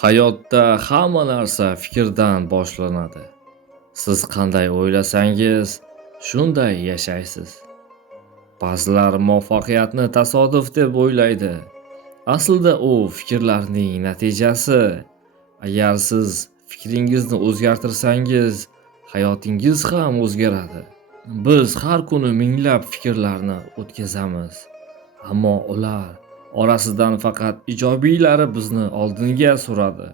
Hayotda hamma narsa fikrdan boshlanadi. Siz qanday o'ylasangiz, shunday yashaysiz. Ba'zilar muvaffaqiyatni tasodif deb o'ylaydi. Aslida u fikrlarning natijasi. Agar siz fikringizni o'zgartirsangiz, hayotingiz ham o'zgaradi. Biz har kuni minglab fikrlarni o'tkazamiz. Ammo ular orasidan faqat ijobiylari bizni oldinga suradi.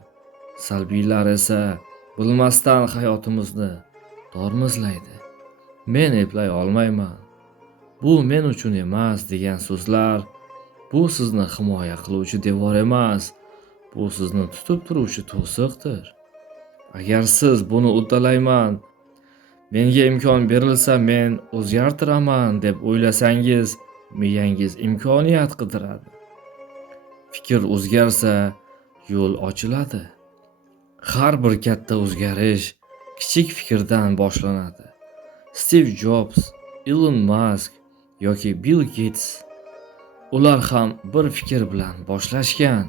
Salbiylar esa bilmasdan hayotimizni tormozlaydi. Men eplay olmayman. Bu men uchun emas degan so'zlar, bu sizni himoya qiluvchi devor emas, bu sizni tutib turuvchi to'siqdir. Agar siz buni uddalayman, menga imkon berilsa men o'zgartiraman deb o'ylasangiz, miyangiz imkoniyat qidiradi. Fikr o'zgarsa, yo'l ochiladi. Har bir katta o'zgarish kichik fikrdan boshlanadi. Steve Jobs, Elon Musk yoki Bill Gates, ular ham bir fikr bilan boshlashgan.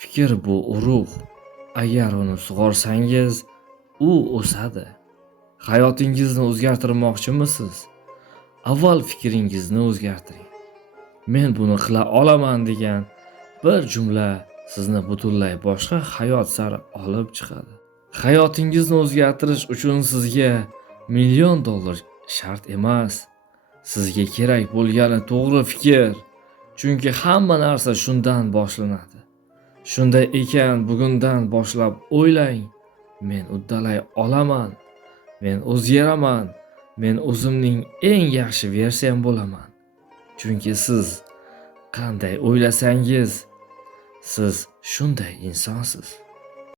Fikr bu urug'. Agar uni sug'orsangiz, u o'sadi. Hayotingizni o'zgartirmoqchimisiz? Avval fikringizni o'zgartiring. Men buni qila olaman degan bir jumla sizni butunlay boshqa hayot sari olib chiqadi. Hayotingizni o'zgartirish uchun sizga $1,000,000 shart emas. Sizga kerak bo'lgani to'g'ri fikr. Chunki hamma narsa shundan boshlanadi. Shunday ekan, bugundan boshlab o'ylang. Men uddalay olaman. Men o'zgaraman. Men o'zimning eng yaxshi versiyam bo'laman. Chunki siz qanday o'ylasangiz, siz shunday insonsiz.